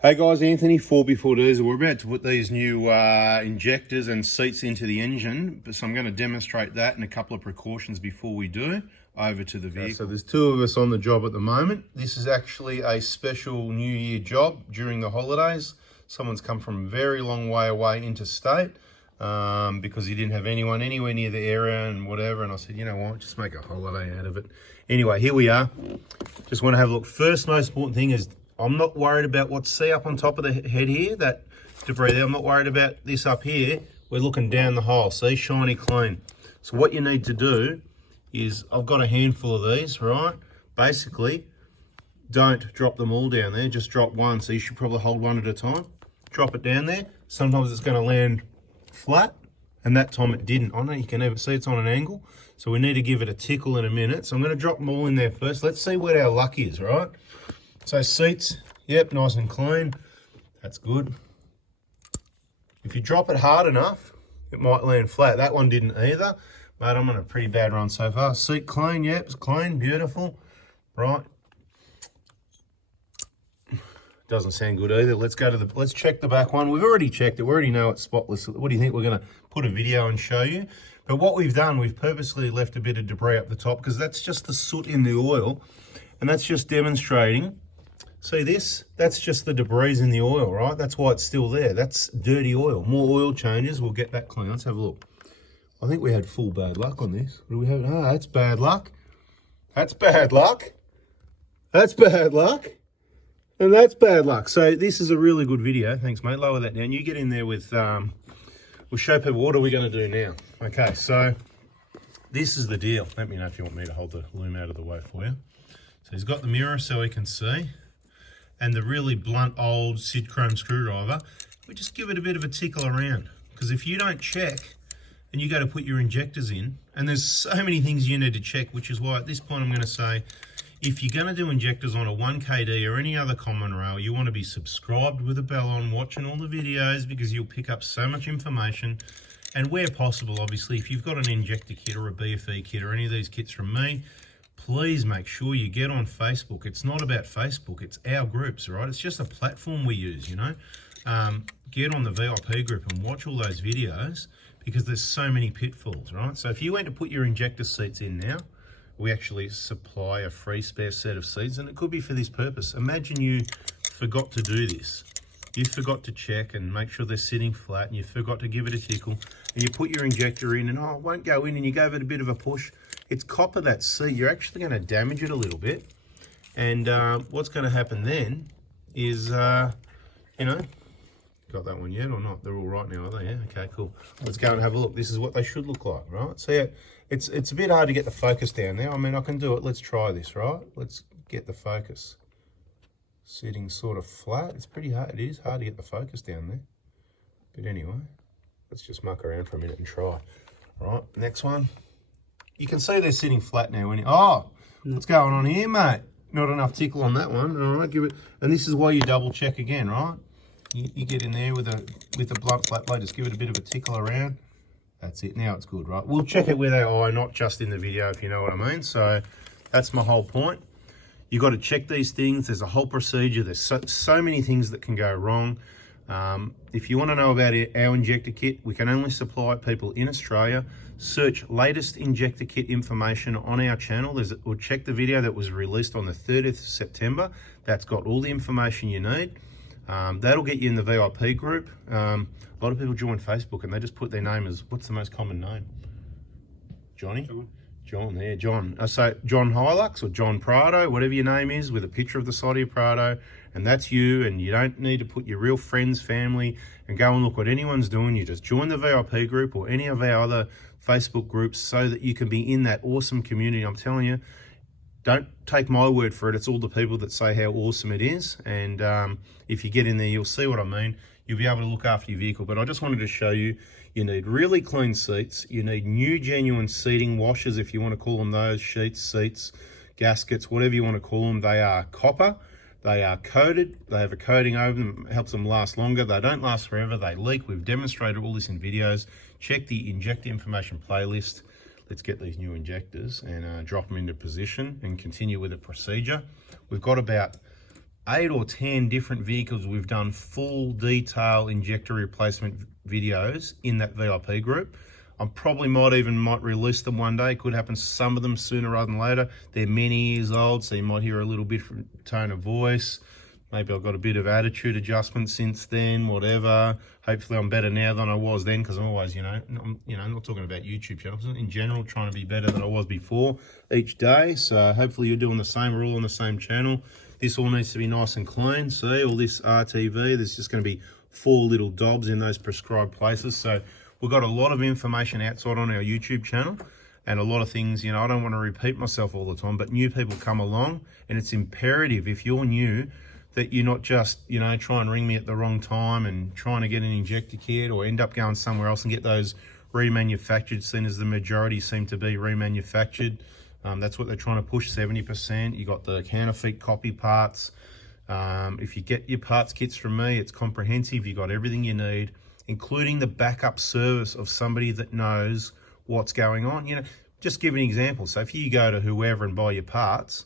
Hey guys, Anthony, 4B4Ds. We're about to put these new injectors and seats into the engine, so I'm going to demonstrate that and a couple of precautions before we do. Over to the vehicle. So there's two of us on the job at the moment. This is actually a special New Year job during the holidays. Someone's come from a very long way away interstate because he didn't have anyone anywhere near the area and whatever, and I said, you know what, just make a holiday out of it. Anyway, here we are. Just want to have a look. First most important thing is I'm not worried about what see up on top of the head here, that debris there. I'm not worried about this up here. We're looking down the hole, see, shiny clean. So what you need to do is, I've got a handful of these, right? Basically, don't drop them all down there, just drop one. So you should probably hold one at a time. Drop it down there. Sometimes it's gonna land flat, and that time it didn't. I know you can never see it's on an angle, so we need to give it a tickle in a minute. So I'm gonna drop them all in there first. Let's see what our luck is, right? So seats, yep, nice and clean. That's good. If you drop it hard enough, it might land flat. That one didn't either, but I'm on a pretty bad run so far. Seat clean, yep, it's clean, beautiful. Right. Doesn't sound good either. Let's check the back one. We've already checked it. We already know it's spotless. What do you think? We're gonna put a video and show you. But what we've done, we've purposely left a bit of debris up the top because that's just the soot in the oil. And that's just demonstrating. See this? That's just the debris in the oil, right? That's why it's still there. That's dirty oil. More oil changes, we'll get that clean. Let's have a look. I think we had full bad luck on this. What do we have? Ah, that's bad luck. That's bad luck. That's bad luck. And that's bad luck. So this is a really good video. Thanks, mate. Lower that down. You get in there with, we'll show people what are we going to do now. Okay, so this is the deal. Let me know if you want me to hold the loom out of the way for you. So he's got the mirror so he can see. And the really blunt old Sid Chrome screwdriver, we just give it a bit of a tickle around. Because if you don't check and you go to put your injectors in, and there's so many things you need to check, which is why at this point I'm going to say, if you're going to do injectors on a 1KD or any other common rail, you want to be subscribed with a bell on, watching all the videos, because you'll pick up so much information. And where possible, obviously, if you've got an injector kit or a BFE kit or any of these kits from me, please make sure you get on Facebook. It's not about Facebook, it's our groups, right? It's just a platform we use, you know? Get on the VIP group and watch all those videos because there's so many pitfalls, right? So if you went to put your injector seats in now, we actually supply a free spare set of seats, and it could be for this purpose. Imagine you forgot to do this. You forgot to check and make sure they're sitting flat, and you forgot to give it a tickle, and you put your injector in and, oh, it won't go in, and you gave it a bit of a push. It's copper, that seat. You're actually going to damage it a little bit. And what's going to happen then is, you know, got that one yet or not? They're all right now, are they? Yeah, okay, cool. Let's go and have a look. This is what they should look like, right? So yeah, it's a bit hard to get the focus down there. I mean, I can do it. Let's try this, right? Let's get the focus sitting sort of flat. It's pretty hard. It is hard to get the focus down there. But anyway, let's just muck around for a minute and try. All right, next one. You can see they're sitting flat now. What's going on here, mate? Not enough tickle on that one. All right, give it. And this is why you double check again, right? You get in there with a blunt flat blade. Just give it a bit of a tickle around. That's it. Now it's good, right? We'll check it with our eye, not just in the video, if you know what I mean. So that's my whole point. You got to check these things. There's a whole procedure. There's so many things that can go wrong. If you want to know about our injector kit, we can only supply people in Australia. Search latest injector kit information on our channel. We'll check the video that was released on the 30th of September. That's got all the information you need. That'll get you in the VIP group. A lot of people join Facebook and they just put their name as, what's the most common name? Johnny? John, yeah, John. So John Hilux or John Prado, whatever your name is, with a picture of the side of your Prado, and that's you, and you don't need to put your real friends, family, and go and look what anyone's doing. You just join the VIP group or any of our other Facebook groups so that you can be in that awesome community. I'm telling you, don't take my word for it. It's all the people that say how awesome it is. And if you get in there, you'll see what I mean. You'll be able to look after your vehicle. But I just wanted to show you, you need really clean seats. You need new genuine seating washers, if you want to call them those, sheets, seats, gaskets, whatever you want to call them. They are copper. They are coated. They have a coating over them. It helps them last longer. They don't last forever. They leak. We've demonstrated all this in videos. Check the injector information playlist. Let's get these new injectors and drop them into position and continue with the procedure. We've got about 8 or 10 different vehicles we've done full detail injector replacement videos in that VIP group. I probably might release them one day. It could happen some of them sooner rather than later. They're many years old, so you might hear a little bit from tone of voice. Maybe I've got a bit of attitude adjustment since then, whatever. Hopefully I'm better now than I was then, because I'm always, I'm not talking about YouTube channels, in general, trying to be better than I was before each day. So hopefully you're doing the same, we're all on the same channel. This all needs to be nice and clean. See, all this RTV, there's just going to be 4 little dobs in those prescribed places. So we've got a lot of information outside on our YouTube channel, and a lot of things, I don't want to repeat myself all the time, but new people come along, and it's imperative, if you're new, that you're not just, try and ring me at the wrong time and trying to get an injector kit, or end up going somewhere else and get those remanufactured, seen as the majority seem to be remanufactured. That's what they're trying to push, 70%. You got the counterfeit copy parts. If you get your parts kits from me, it's comprehensive. You got everything you need, including the backup service of somebody that knows what's going on. Just give an example. So if you go to whoever and buy your parts,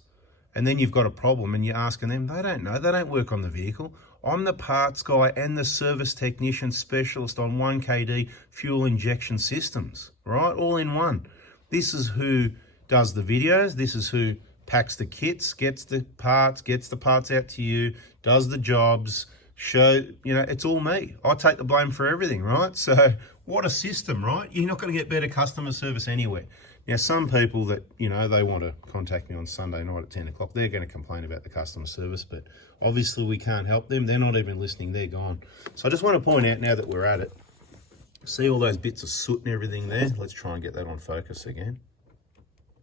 and then you've got a problem and you're asking them, they don't know, they don't work on the vehicle. I'm the parts guy and the service technician specialist on 1KD fuel injection systems, right? All in one. This is who does the videos. This is who packs the kits, gets the parts out to you, does the jobs, it's all me. I take the blame for everything, right? So what a system, right? You're not going to get better customer service anywhere. Now, some people that, they want to contact me on Sunday night at 10 o'clock, they're going to complain about the customer service, but obviously we can't help them. They're not even listening. They're gone. So I just want to point out, now that we're at it, see all those bits of soot and everything there? Let's try and get that on focus again.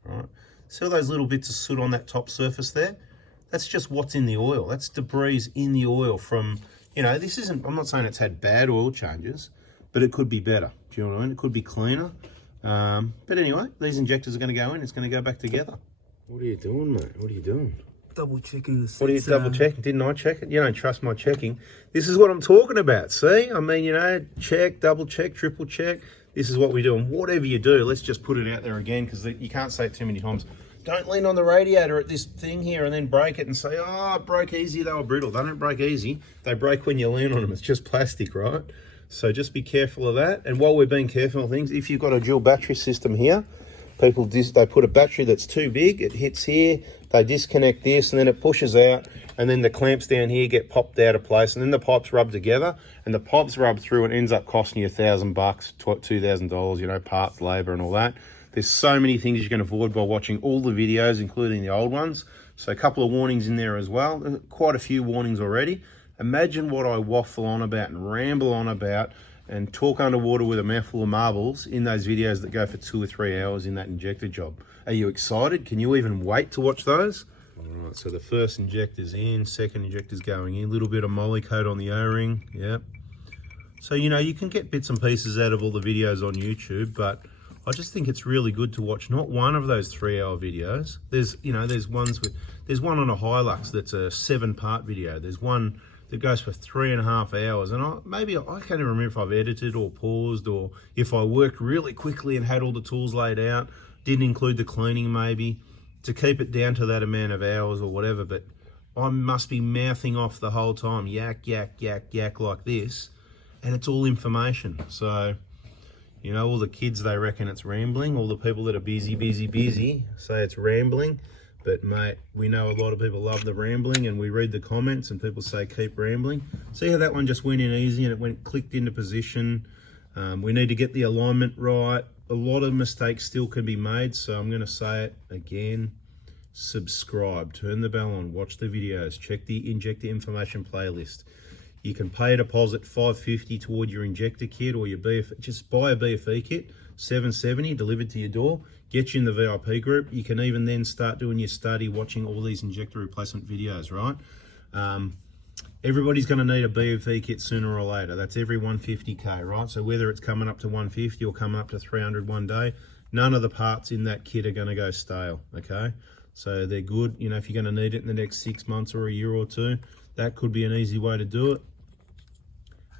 All right. See all those little bits of soot on that top surface there? That's just what's in the oil. That's debris in the oil from, this isn't, I'm not saying it's had bad oil changes, but it could be better. Do you know what I mean? It could be cleaner. But anyway, these injectors are going to go in. It's going to go back together. What are you doing, mate? What are you doing? Double checking the seats. What are you double checking? Didn't I check it? You don't trust my checking. This is what I'm talking about. See? I mean, check, double check, triple check. This is what we do. And whatever you do, let's just put it out there again, because you can't say it too many times. Don't lean on the radiator at this thing here and then break it and say, oh, it broke easy, they were brittle. They don't break easy. They break when you lean on them. It's just plastic, right? So just be careful of that. And while we're being careful of things, if you've got a dual battery system here, they put a battery that's too big, it hits here, they disconnect this, and then it pushes out, and then the clamps down here get popped out of place, and then the pipes rub together, and the pipes rub through, and ends up costing you $1,000, $2,000, parts, labor, and all that. There's so many things you can avoid by watching all the videos, including the old ones. So a couple of warnings in there as well. Quite a few warnings already. Imagine what I waffle on about and ramble on about and talk underwater with a mouthful of marbles in those videos that go for 2 or 3 hours in that injector job. Are you excited? Can you even wait to watch those? All right, so the first injector's in, second injector's going in, a little bit of moly coat on the O-ring, yep. So, you can get bits and pieces out of all the videos on YouTube, but I just think it's really good to watch not one of those 3-hour videos. There's one on a Hilux that's a 7-part video. There's one that goes for 3.5 hours. And I can't even remember if I've edited or paused, or if I worked really quickly and had all the tools laid out, didn't include the cleaning maybe, to keep it down to that amount of hours or whatever. But I must be mouthing off the whole time, yak, yak, yak, yak, like this. And it's all information. So, all the kids, they reckon it's rambling. All the people that are busy say it's rambling. But mate, we know a lot of people love the rambling, and we read the comments and people say keep rambling. See how that one just went in easy and it clicked into position. We need to get the alignment right. A lot of mistakes still can be made, so I'm going to say it again. Subscribe, turn the bell on, watch the videos, check the injector information playlist. You can pay a deposit $550 toward your injector kit, or your BFE. Just buy a BFE kit, $770 delivered to your door, get you in the VIP group. You can even then start doing your study, watching all these injector replacement videos, right? Everybody's going to need a BFE kit sooner or later. That's every 150K, right? So whether it's coming up to 150 or coming up to 300 one day, none of the parts in that kit are going to go stale, okay? So they're good. If you're going to need it in the next 6 months or a year or two, that could be an easy way to do it.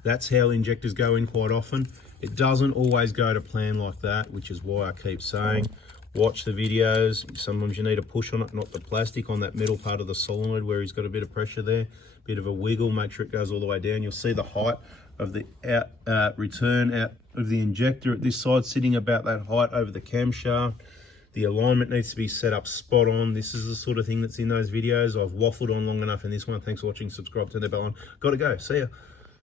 That's how injectors go in quite often. It doesn't always go to plan like that, which is why I keep saying watch the videos. Sometimes you need a push on it, not the plastic, on that middle part of the solenoid where he's got a bit of pressure there, bit of a wiggle, make sure it goes all the way down. You'll see the height of the return out of the injector at this side, sitting about that height over the camshaft. The alignment needs to be set up spot on. This is the sort of thing that's in those videos. I've waffled on long enough in this one. Thanks for watching. Subscribe, turn the bell on. Gotta go. See ya.